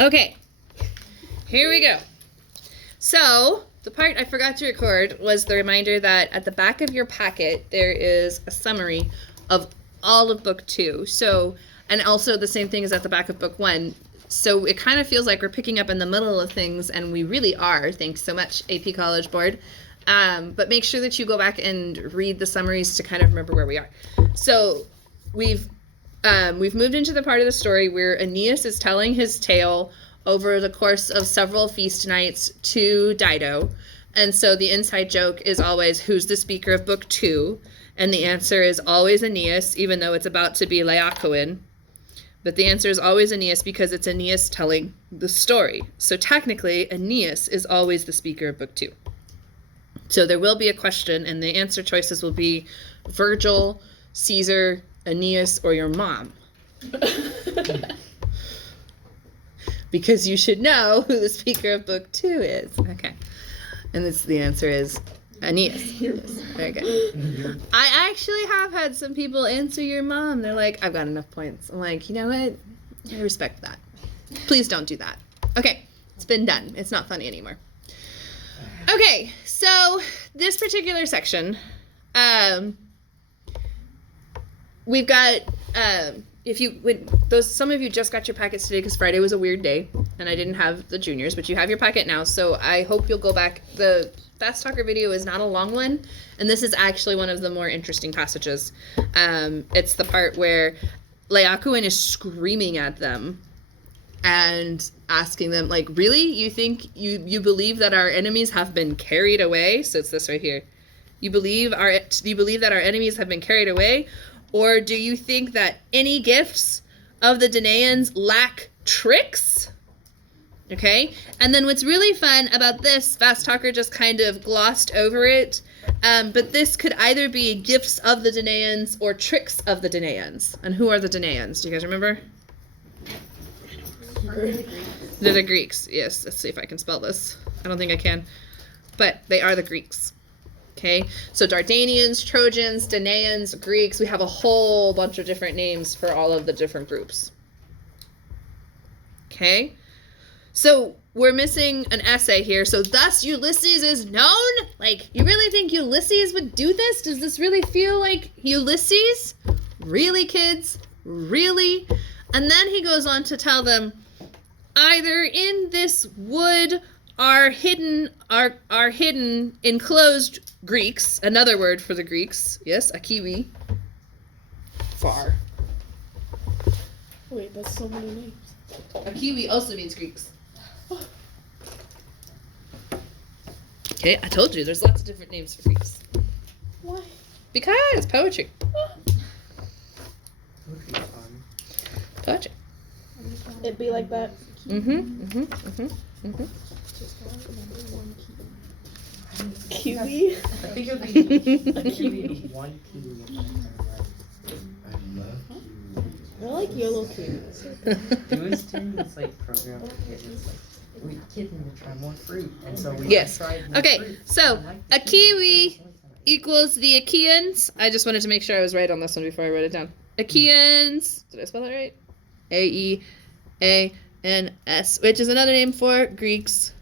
Okay, here we go. So, the part I forgot to record was the reminder that at the back of your packet, there is a summary of all of Book 2. So, and also the same thing is at the back of Book 1. So it kind of feels like we're picking up in the middle of things, and we really are. Thanks so much, AP College Board. But make sure that you go back and read the summaries to kind of remember where we are. So we've moved into the part of the story where Aeneas is telling his tale over the course of several feast nights to Dido. And so the inside joke is always, who's the speaker of Book 2? And the answer is always Aeneas, even though it's about to be Laocoon. But the answer is always Aeneas because it's Aeneas telling the story. So technically, Aeneas is always the speaker of Book 2. So there will be a question, and the answer choices will be Virgil, Caesar, Aeneas, or your mom. Because you should know who the speaker of Book 2 is. Okay. And the answer is Aeneas. Yes. Very good. I actually have had some people answer your mom. They're like, I've got enough points. I'm like, you know what? I respect that. Please don't do that. Okay. It's been done. It's not funny anymore. Okay. So this particular section, we've got, some of you just got your packets today because Friday was a weird day and I didn't have the juniors, but you have your packet now. So I hope you'll go back. The Fast Talker video is not a long one, and this is actually one of the more interesting passages. It's the part where Laocoon is screaming at them and asking them, like, really? You think you believe that our enemies have been carried away? So it's this right here. You believe that our enemies have been carried away? Or do you think that any gifts of the Danaans lack tricks? Okay, and then what's really fun about this, Fast Talker just kind of glossed over it, but this could either be gifts of the Danaans or tricks of the Danaans. And who are the Danaans? Do you guys remember? They're the Greeks. Yes, let's see if I can spell this. I don't think I can, but they are the Greeks. Okay, so Dardanians, Trojans, Danaans, Greeks, we have a whole bunch of different names for all of the different groups. Okay, so we're missing an essay here. So thus Ulysses is known? Like, you really think Ulysses would do this? Does this really feel like Ulysses? Really, kids? Really? And then he goes on to tell them, either in this wood are hidden enclosed Greeks, another word for the Greeks, yes, a kiwi. Far. Wait, that's so many names. A kiwi also means Greeks. Okay, I told you, there's lots of different names for Greeks. Why? Because poetry. Poetry. It'd be like that. Kiwi? I think of a kiwi. One kiwi. I love kiwi. I like yellow kiwis. Kiwi's turn is like programmed for kittens. Like, we kitten will try more fruit, and so we Yes. tried more Okay, fruit. so I like a the kiwi equals the Achaeans. I just wanted to make sure I was right on this one before I wrote it down. Achaeans. Did I spell that right? Aeans, which is another name for Greeks.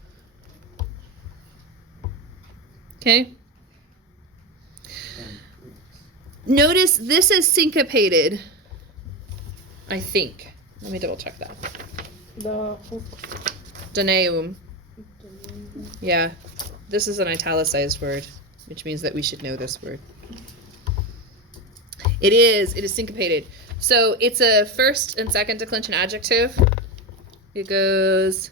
Okay. Notice this is syncopated. I think. Let me double check that. The Danaeum. Yeah. This is an italicized word, which means that we should know this word. It is syncopated. So it's a first and second declension adjective. It goes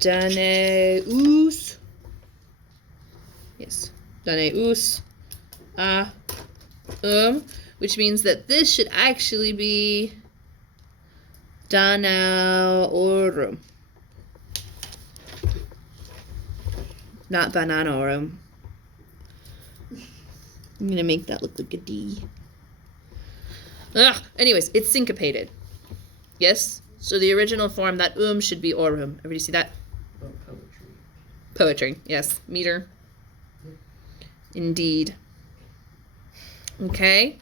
Daneus. Yes. Daneus. Which means that this should actually be Danaorum. Not Bananorum. I'm gonna make that look like a D. Anyways, it's syncopated. Yes? So the original form, that should be orum. Everybody see that? poetry. Poetry, yes. Meter. Indeed. Okay.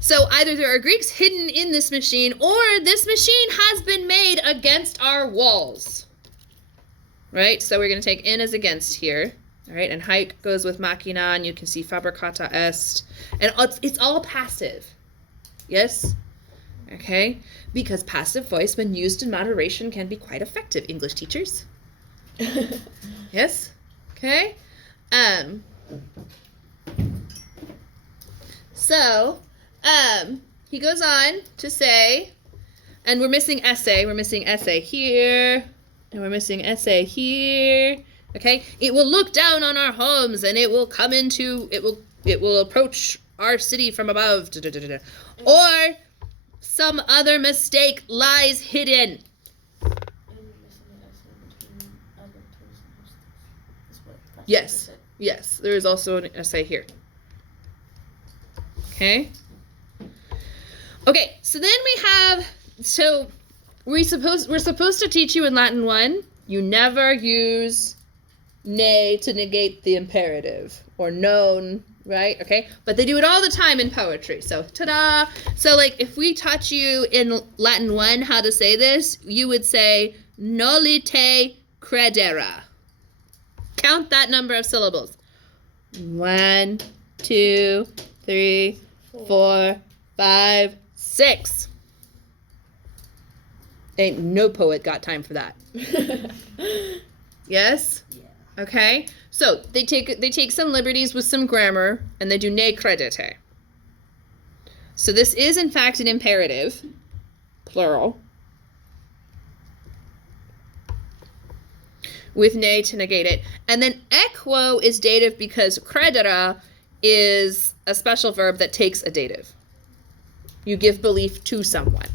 So either there are Greeks hidden in this machine, or this machine has been made against our walls. Right? So we're going to take in as against here. All right? And haec goes with machina, and you can see fabricata est. And it's all passive. Yes? Okay? Because passive voice, when used in moderation, can be quite effective, English teachers. Yes? Okay? So, he goes on to say, and we're missing essay. We're missing essay here, and we're missing essay here. Okay? It will look down on our homes, and it will come into, it will approach our city from above. Da, da, da, da. Or some other mistake lies hidden. Yes. Yes. There is also an essay here. Okay. Okay. So then we have. So we're supposed to teach you in Latin 1. You never use ne to negate the imperative or non. Right? Okay. But they do it all the time in poetry. So ta-da. So like if we taught you in Latin 1 how to say this, you would say nolite credera. Count that number of syllables. 1, 2, 3, 4, 5, 6. Ain't no poet got time for that. Yes? Yeah. Okay. So they take some liberties with some grammar, and they do ne credite. So this is in fact an imperative, plural, with ne to negate it. And then equo is dative because credera is a special verb that takes a dative. You give belief to someone.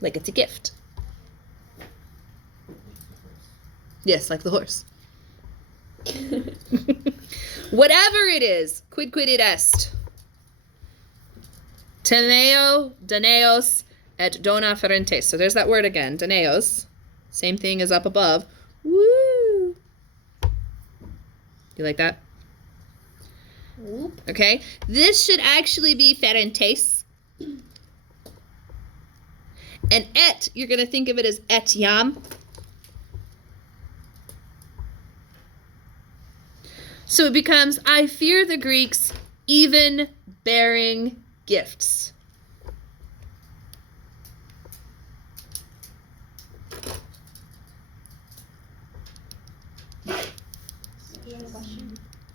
Like it's a gift. Yes, like the horse. Whatever it is, quid it est. Teneo, daneos, et dona ferentes. So there's that word again, daneos. Same thing as up above. Woo! You like that? Whoop. Okay. This should actually be ferentes. And et, you're going to think of it as etiam. So it becomes, I fear the Greeks, even bearing gifts.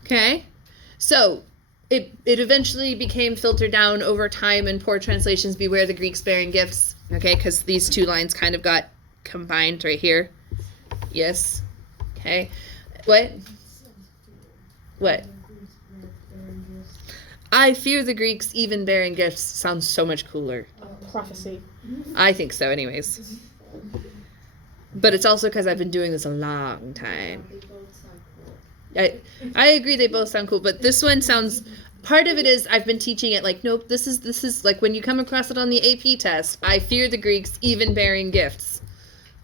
Okay, so it eventually became filtered down over time in poor translations, beware the Greeks bearing gifts, okay, because these two lines kind of got combined right here. Yes, okay. What? What? I fear the Greeks even bearing gifts sounds so much cooler. Prophecy. I think so anyways. But it's also because I've been doing this a long time. I agree they both sound cool, but this one sounds, part of it is I've been teaching it like, nope, this is like when you come across it on the AP test, I fear the Greeks even bearing gifts.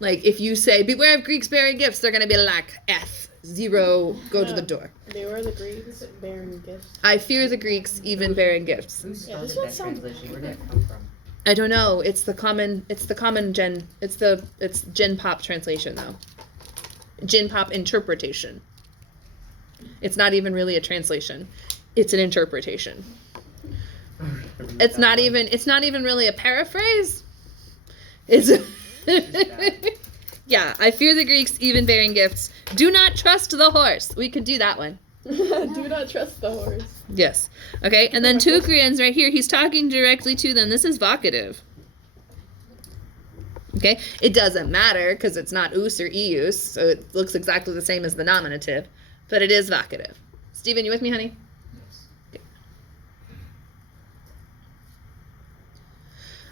Like if you say, beware of Greeks bearing gifts, they're going to be like, F, 0, go to the door. They were the Greeks bearing gifts. I fear the Greeks even bearing gifts. Who started this one that sounds translation? Where did it come from? I don't know. It's the common Gen Pop translation though. Gen Pop interpretation. It's not even really a translation. It's an interpretation. It's not even really a paraphrase. It's yeah, I fear the Greeks even bearing gifts. Do not trust the horse. We could do that one. Do not trust the horse. Yes. Okay, and then Teucrians right here, he's talking directly to them. This is vocative. Okay, it doesn't matter because it's not us or eus, so it looks exactly the same as the nominative, but it is vocative. Stephen, you with me, honey?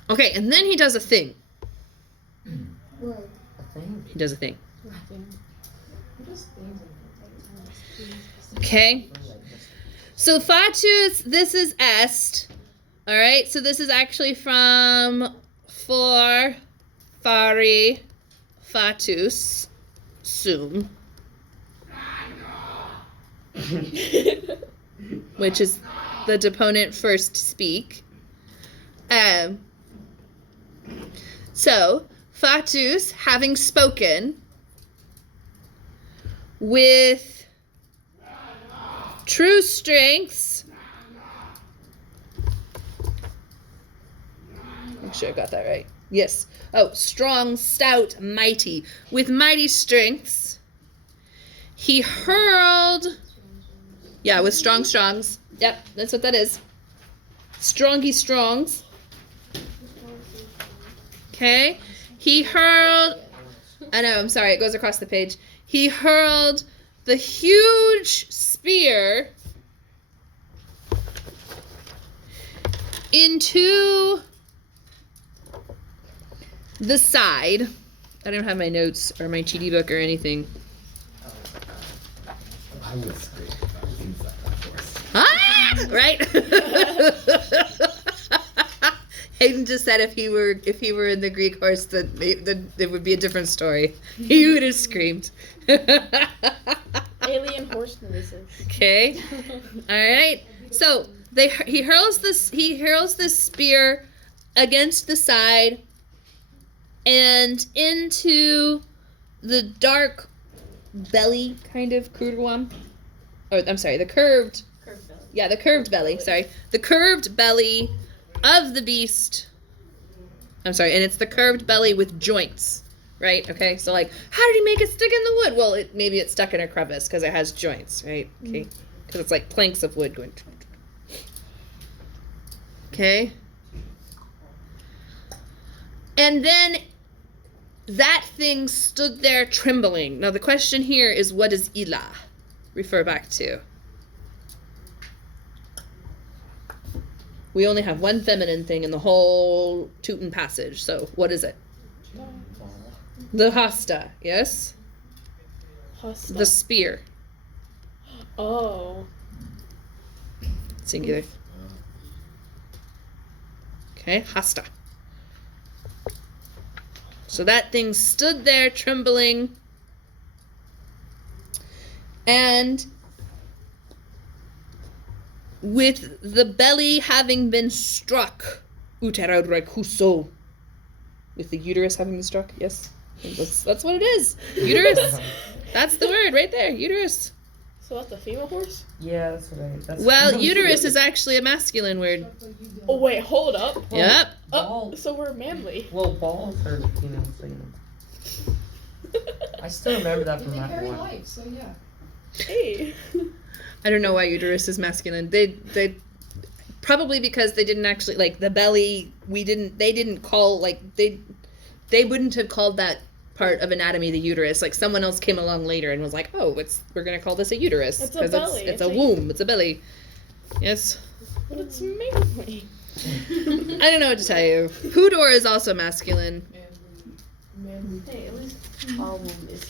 Okay, and then he does a thing. What? A thing? He does a thing. Okay. So fatus, this is est. All right, so this is actually from for, fari, fatus, sum. Which is the deponent first speak. So, Fatus, having spoken with true strengths. Make sure I got that right. Yes. Oh, strong, stout, mighty. With mighty strengths, he hurled. Yeah, with strong strongs. Yep, that's what that is. Strongy strongs. Okay. He hurled. I know, I'm sorry, it goes across the page. He hurled the huge spear into the side. I don't have my notes or my cheaty book or anything. I was great about things like that, of course. Ah! Right? Hayden just said if he were in the Greek horse, that it would be a different story. He would have screamed. Alien horse noises. Okay. All right. So he hurls this spear against the side and into the dark belly, kind of kurwam. Oh, I'm sorry, the curved belly. Yeah, the curved belly. Sorry, the curved belly of the beast. I'm sorry, and it's the curved belly with joints, right? Okay, so like, how did he make it stick in the wood? Well, maybe it's stuck in a crevice because it has joints, right? Okay, because it's like planks of wood going. Okay. And then that thing stood there trembling. Now the question here is, what does Ila refer back to? We only have one feminine thing in the whole Teuton passage, so what is it? The hasta, yes? Hasta. The spear. Oh. Singular. Okay, hasta. So that thing stood there trembling, and with the belly having been struck, with the uterus having been struck, yes, that's what it is. Uterus. That's the word right there, uterus. So that's a female horse? Yeah, that's Well, uterus is actually a masculine word. Oh wait, hold up. Yep. Oh, so we're manly. Well, balls are female things. I still remember that from that one. Life, so yeah. Hey. I don't know why uterus is masculine. They probably because they didn't actually like the belly. They didn't call like they wouldn't have called that part of anatomy the uterus. Like someone else came along later and was like, oh, we're gonna call this a uterus It's a belly. it's a womb. It's a belly. Yes. But it's manly. I don't know what to tell you. Pudor is also masculine. Hey, at least all womb is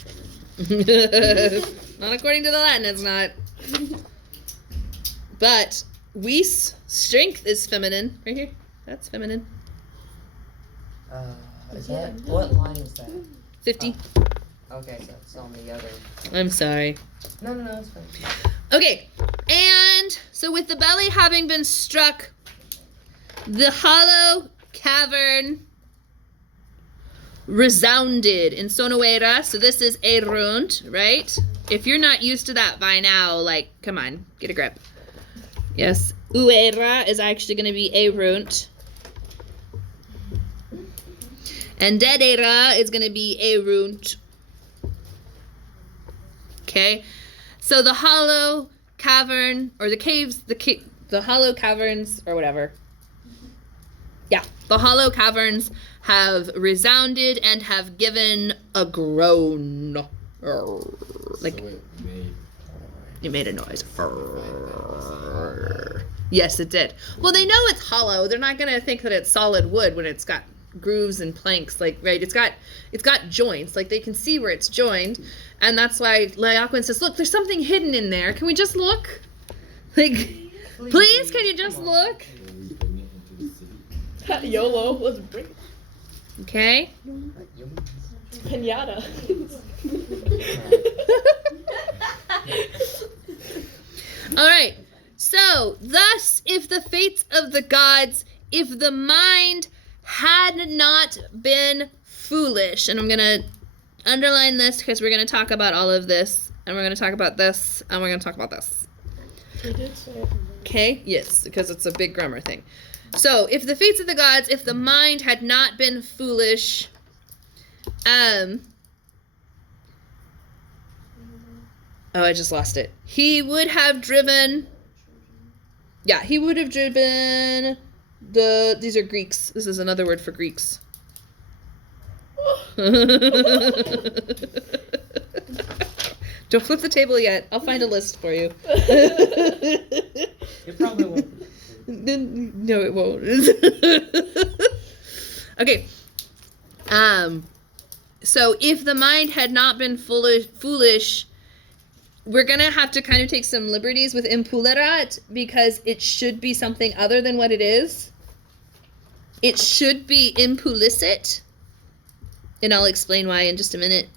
feminine. Not according to the Latin, it's not. But vis, strength, is feminine. Right here. That's feminine. Is that, what line is that? 50. Okay, so it's on the other. I'm sorry. No, it's fine. Okay, and so with the belly having been struck, the hollow cavern resounded in sonoera. So this is erund, right? If you're not used to that by now, like, come on, get a grip. Yes, uera is actually going to be erund. And dedera is going to be erund. Okay, so the hollow cavern, or the caves, the hollow caverns, or whatever. Yeah, the hollow caverns have resounded and have given a groan. Like, So it made a noise. Yes, it did. Well, they know it's hollow. They're not gonna think that it's solid wood when it's got grooves and planks. Like, right? It's got joints. Like, they can see where it's joined, and that's why Laocoon says, "Look, there's something hidden in there. Can we just look? Like, please, can you just look?" YOLO, let's bring it. Okay. Pinata. All right. So, thus, if the fates of the gods, if the mind had not been foolish, and I'm going to underline this because we're going to talk about all of this, and we're going to talk about this, and we're going to talk about this. He did say it. Okay? Yes, because it's a big grammar thing. So, if the fates of the gods, if the mind had not been foolish, oh, I just lost it. He would have driven these are Greeks. This is another word for Greeks. Don't flip the table yet. I'll find a list for you. It probably won't. No, it won't. Okay. So if the mind had not been foolish, we're gonna have to kind of take some liberties with impulerat because it should be something other than what it is. It should be impulicit, and I'll explain why in just a minute.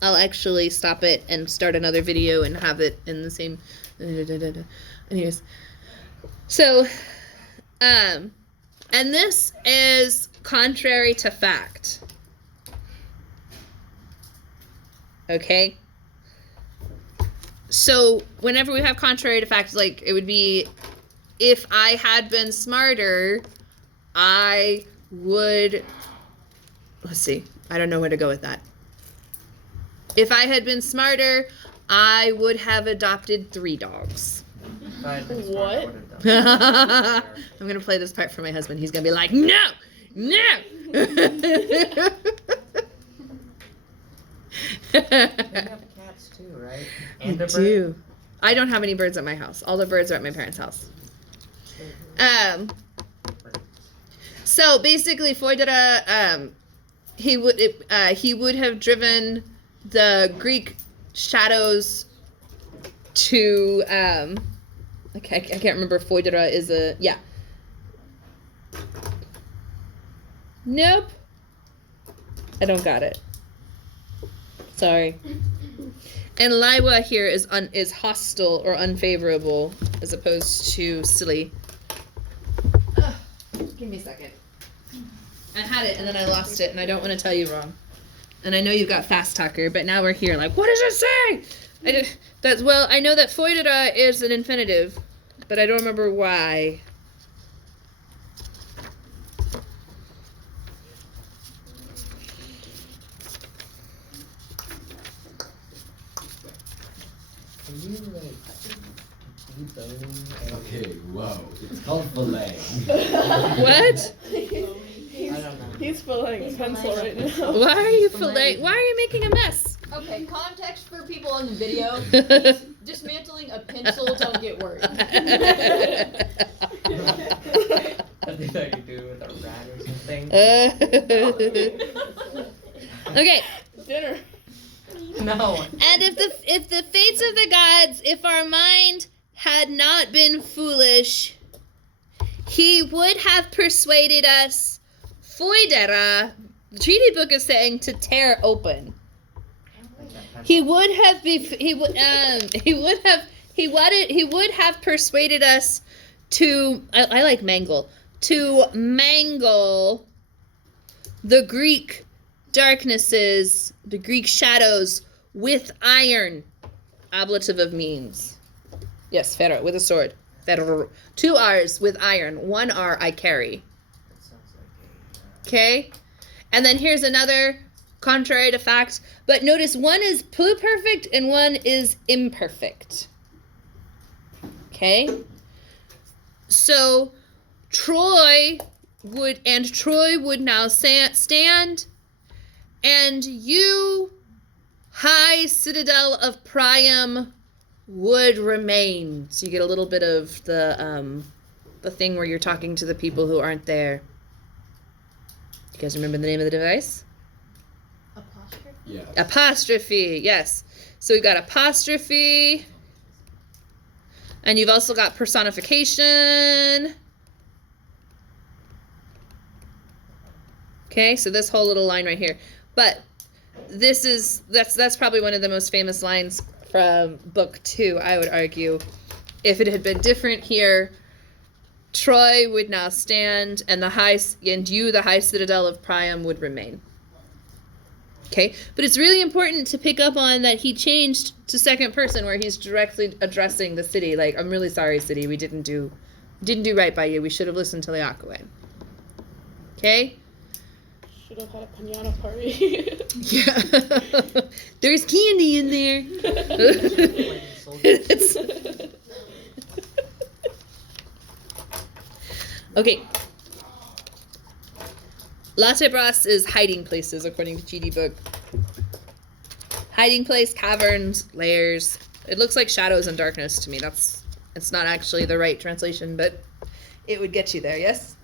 I'll actually stop it and start another video and have it in the same. Anyways, so, and this is contrary to fact. Okay. So whenever we have contrary to fact, like it would be, if I had been smarter, I would. Let's see. I don't know where to go with that. If I had been smarter, I would have adopted 3 dogs. If I had been smart, I What? would have done I'm going to play this part for my husband. He's going to be like, no, no. You have cats too, right? I And a bird? do. I don't have any birds at my house. All the birds are at my parents' house. So basically, Phaedra, he would have driven the Greek shadows to okay, I can't remember. Phaedra is a Nope. I don't got it. Sorry. And Liwa here is hostile or unfavorable as opposed to silly. Give me a second. I had it and then I lost it and I don't want to tell you wrong. And I know you've got fast talker, but now we're here like, what does it say? I know that Phaedra is an infinitive, but I don't remember why. Can you like debone and Okay, whoa. It's called fillet. What? I don't know. He's filling a pencil right now. Why are you Why are you making a mess? Okay, context for people on the video. Dismantling a pencil, don't get worried. I think I could do it with a rat or something. Okay. Dinner. No. And if the fates of the gods, if our mind had not been foolish, he would have persuaded us, Phaedra, the treaty book is saying, to tear open. He would have persuaded us to I like mangle, to mangle the Greek darknesses, the Greek shadows with iron. Ablative of means. Yes, ferro, with a sword. Ferro. 2 R's with iron. 1 R I carry. That sounds like a Okay? And then here's another contrary to fact. But notice one is pluperfect and one is imperfect. Okay? So Troy would now stand, and you, high citadel of Priam, would remain. So you get a little bit of the thing where you're talking to the people who aren't there. You guys remember the name of the device? Apostrophe? Yeah. Apostrophe, yes. So we've got apostrophe. And you've also got personification. Okay, so this whole little line right here. But that's probably one of the most famous lines from book 2, I would argue. If it had been different here, Troy would now stand, and the high citadel of Priam, would remain. Okay, but it's really important to pick up on that he changed to second person, where he's directly addressing the city. Like, I'm really sorry, city. We didn't do right by you. We should have listened to Leakaway. Okay. Should have had a pinata party. Yeah. There's candy in there. Okay. Latebras is hiding places, according to GD book. Hiding place, caverns, lairs. It looks like shadows and darkness to me. It's not actually the right translation, but it would get you there, yes?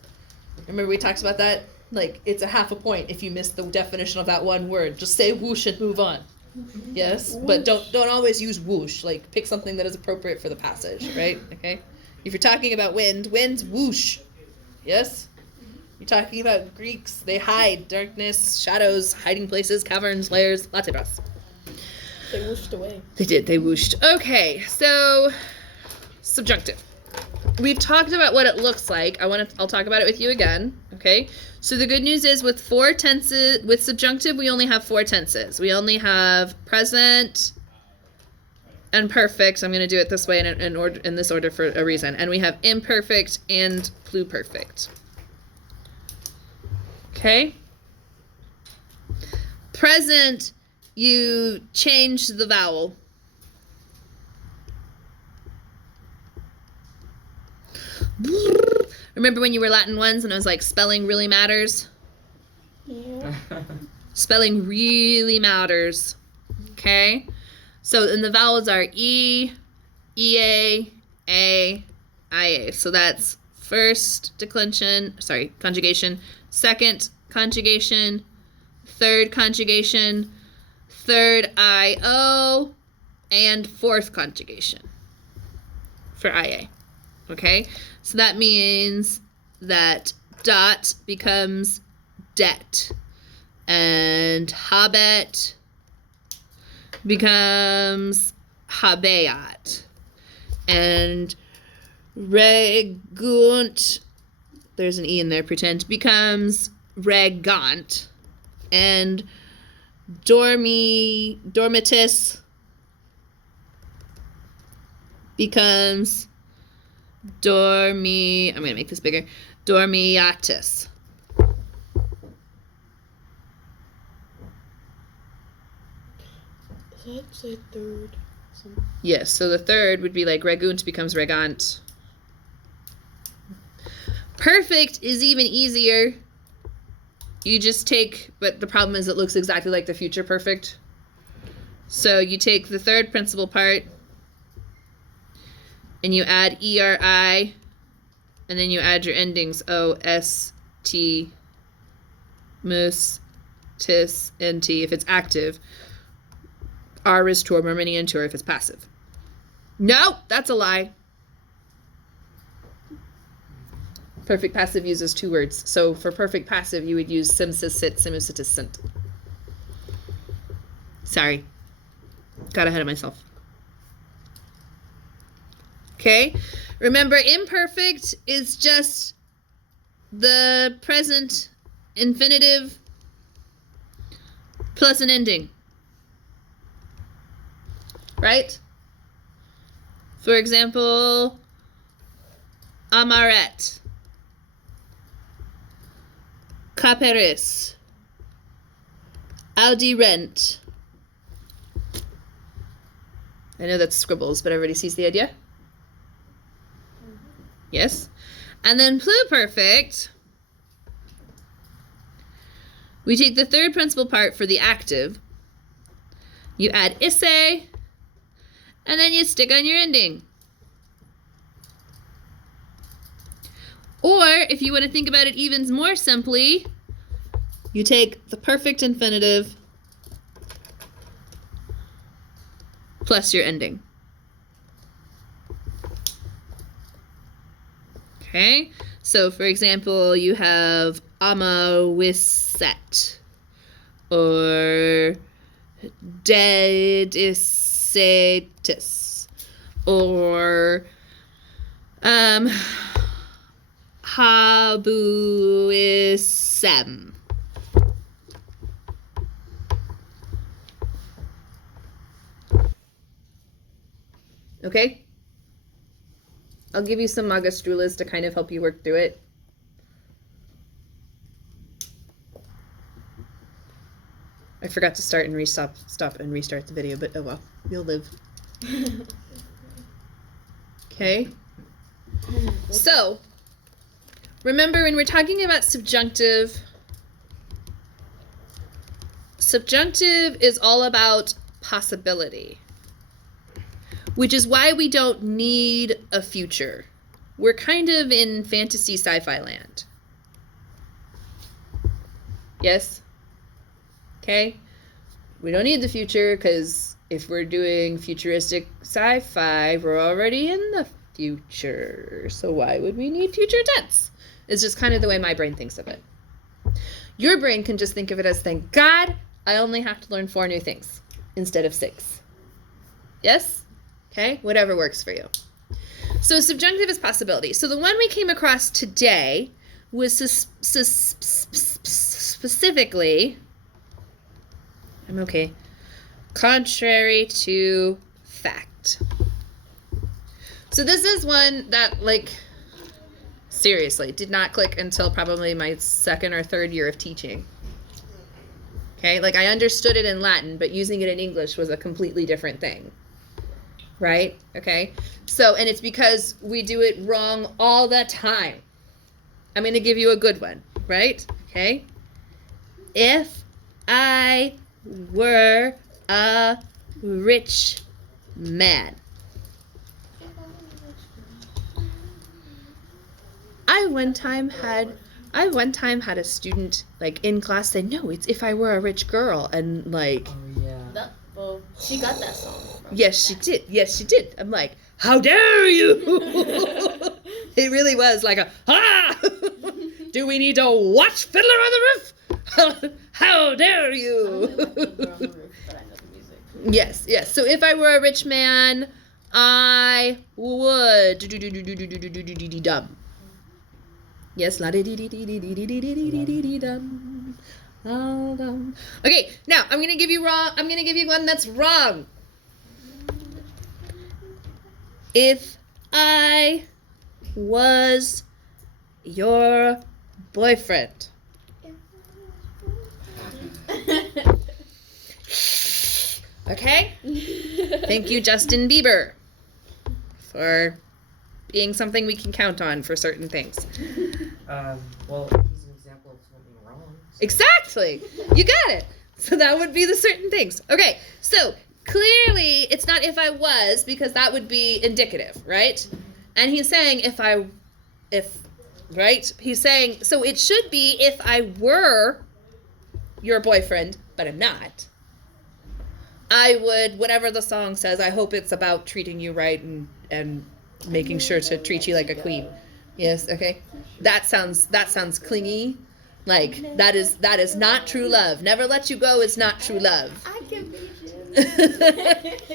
Remember we talked about that? Like, it's a half a point if you miss the definition of that one word. Just say whoosh and move on. Yes? But don't always use whoosh. Like, pick something that is appropriate for the passage, right? Okay? If you're talking about wind's whoosh. Yes? You're talking about Greeks. They hide. Darkness, shadows, hiding places, caverns, lairs, latebras. They whooshed away. They did. They whooshed. Okay, so subjunctive. We've talked about what it looks like. I'll talk about it with you again. Okay. So the good news is with subjunctive, we only have 4 tenses. We only have present and perfect. I'm going to do it this way in this order for a reason. And we have imperfect and pluperfect. Okay. Present, you change the vowel. Remember when you were Latin ones and I was like, spelling really matters? Yeah. Spelling really matters. Okay? So, and the vowels are E, EA, A, IA. So that's first conjugation, second conjugation, third conjugation, third IO, and fourth conjugation for IA. Okay? So that means that dot becomes det, and habet becomes habeat, and regunt, there's an E in there, pretend, becomes regant, and dormitus becomes I'm going to make this bigger, dormiatus. Is that the third? Yes, so the third would be like regunt becomes regant. Perfect is even easier. You just but the problem is it looks exactly like the future perfect. So you take the third principal part, and you add ERI, and then you add your endings OST, mus, tis, NT if it's active. R is tor, murmini, and tor if it's passive. No, that's a lie. Perfect passive uses 2 words. So for perfect passive, you would use simsis sit, simusitis sint. Sorry. Got ahead of myself. Okay, remember imperfect is just the present infinitive plus an ending, right? For example, amaret, caperis, audirent. I know that's scribbles, but everybody sees the idea? Yes. And then pluperfect, we take the third principal part for the active, you add isse, and then you stick on your ending. Or, if you want to think about it even more simply, you take the perfect infinitive plus your ending. Okay, so for example, you have amawisset or dedicetus or Habuisem. Okay? I'll give you some magastrulas to kind of help you work through it. I forgot to start and stop and restart the video, but oh well, you'll live. Okay? So, remember when we're talking about subjunctive is all about possibility, which is why we don't need a future. We're kind of in fantasy sci-fi land. Yes? Okay? We don't need the future because if we're doing futuristic sci-fi, we're already in the future. So why would we need future tense? It's just kind of the way my brain thinks of it. Your brain can just think of it as, thank God, I only have to learn 4 new things instead of 6. Yes? Okay? Whatever works for you. So subjunctive is possibility. So the one we came across today was specifically, I'm okay, contrary to fact. So this is one that, like, seriously, did not click until probably my 2nd or 3rd year of teaching. Okay, like I understood it in Latin, but using it in English was a completely different thing. Right? Okay. So, and it's because we do it wrong all the time. I'm going to give you a good one, right? Okay. If I were a rich man. I one time had a student, like, in class say, no, it's if I were a rich girl, and like, Oh yeah. Well, she got that song. yes, she did. Yes, she did. I'm like, how dare you? It really was like a, do we need to watch Fiddler on the Roof? How dare you? Yes, yes. So if I were a rich man, I would dum. Yes, la dum. Okay, now I'm gonna give you one that's wrong. If I was your boyfriend. Okay? Thank you, Justin Bieber, for being something we can count on for certain things. Well, he's an example of something wrong. So. Exactly. You got it. So that would be the certain things. Okay, so clearly it's not if I was, because that would be indicative, right? And he's saying right? He's saying, so it should be if I were your boyfriend, but I'm not. I would, whatever the song says, I hope it's about treating you right and making sure to treat you like a queen. Yes, okay. That sounds clingy. Like that is not true love. Never let you go is not true love. I can be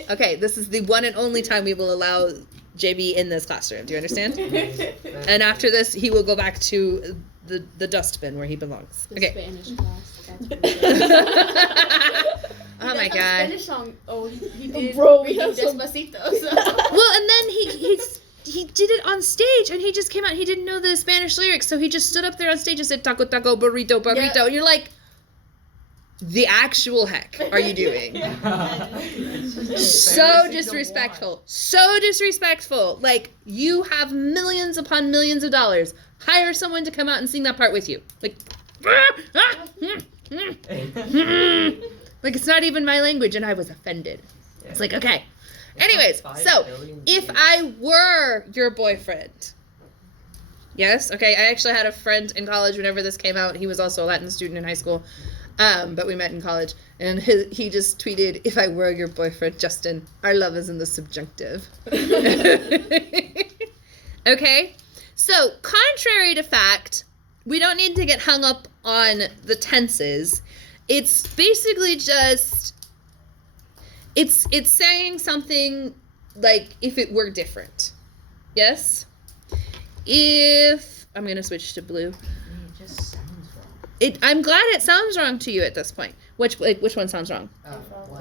Okay, this is the one and only time we will allow JB in this classroom. Do you understand? And after this, he will go back to the dustbin where he belongs. Okay. Spanish class. Oh my God. Spanish song. Oh, he did. Bro, we reading have some- Despacito. So. Well, and then he did it on stage, and he just came out. He didn't know the Spanish lyrics, so he just stood up there on stage and said taco taco burrito burrito. Yeah. And you're like, the actual heck are you doing? So disrespectful. So disrespectful. Like, you have millions upon millions of dollars. Hire someone to come out and sing that part with you. Like, like it's not even my language, and I was offended. It's like, okay. Anyways, so if I were your boyfriend. Yes, okay. I actually had a friend in college whenever this came out. He was also a Latin student in high school. But we met in college, and he just tweeted, if I were your boyfriend, Justin, our love is in the subjunctive. Okay? So, contrary to fact, we don't need to get hung up on the tenses. It's basically just, it's saying something like if it were different. Yes? if I'm gonna switch to blue. It just sounds wrong. I'm glad it sounds wrong to you at this point. Which one sounds wrong?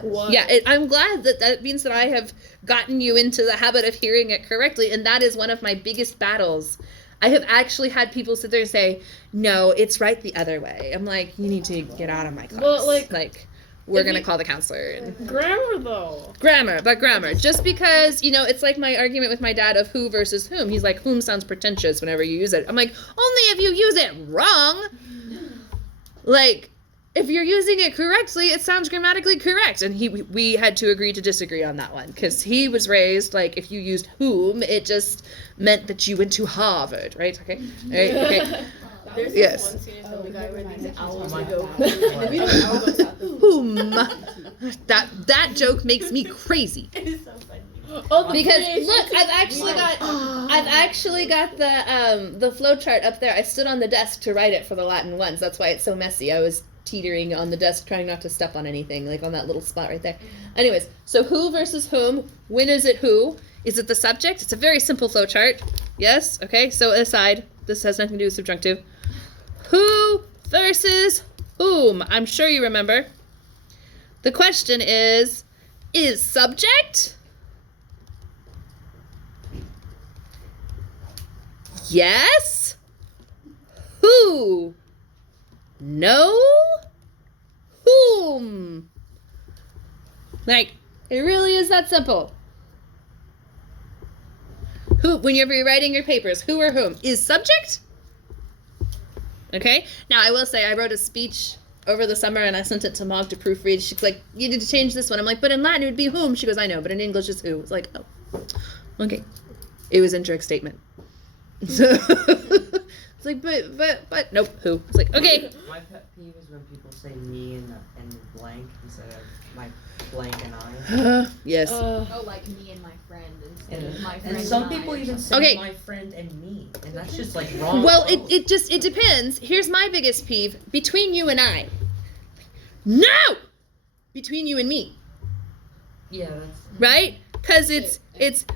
What? Yeah, I'm glad that means that I have gotten you into the habit of hearing it correctly, and that is one of my biggest battles. I have actually had people sit there and say, "No, it's right the other way." I'm like, "You need to get out of my class." Well, like, we're if gonna you- call the counselor. And Grammar though. grammar. Just because it's like my argument with my dad of who versus whom. He's like, "Whom" sounds pretentious whenever you use it. I'm like, only if you use it wrong. Like, if you're using it correctly, it sounds grammatically correct. And we had to agree to disagree on that one because he was raised like if you used whom, it just meant that you went to Harvard, right? Okay, all right, okay. There's Yes. this one scene in the guy where these owls Oh my would go God. and then we don't know what's happening. Whom? That joke makes me crazy. It is so funny. Oh, Because look, I've actually got the flow chart up there. I stood on the desk to write it for the Latin ones. That's why it's so messy. I was teetering on the desk trying not to step on anything, like on that little spot right there. Anyways, so who versus whom? When is it who? Is it the subject? It's a very simple flow chart. Yes? Okay, so aside. This has nothing to do with subjunctive. Who versus whom? I'm sure you remember. The question is subject? Yes? Who? No? Whom? Like, it really is that simple. Who, whenever you're writing your papers, who or whom is subject? Okay? Now, I will say, I wrote a speech over the summer and I sent it to Mog to proofread. She's like, you need to change this one. I'm like, but in Latin it would be whom. She goes, I know, but in English it's who. It's like, oh, okay. It was indirect statement. So it's like, but nope, who? It's like, okay. My pet peeve is when people say me and blank instead of my blank and I. Yes. Oh, like me and my friend instead of my friend And some and I people or even something. say Okay. my friend and me, and that's just like wrong. Well, both. it depends. Here's my biggest peeve. Between you and I. No! Between you and me. Yeah, that's. Right? Because it's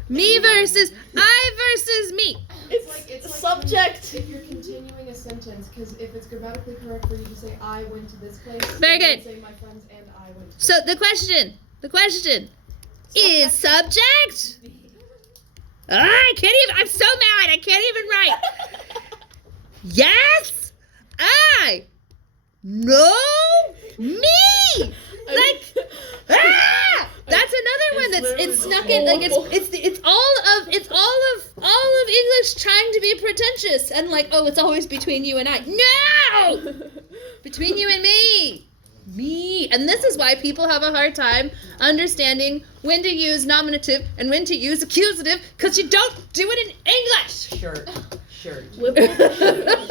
me versus I versus me. It's like subject. If you're continuing a sentence, because if it's grammatically correct for you to say I went to this place, Very you good. can say my friends and I went to So the question is subject. I can't even. I'm so mad. I can't even write. Yes, I. No, me. Like, that's another one that's it's snuck in. Like it's all of English trying to be pretentious and like, oh, it's always between you and I. No, between you and me. Me. And this is why people have a hard time understanding when to use nominative and when to use accusative, because you don't do it in English. Shirt. Whip over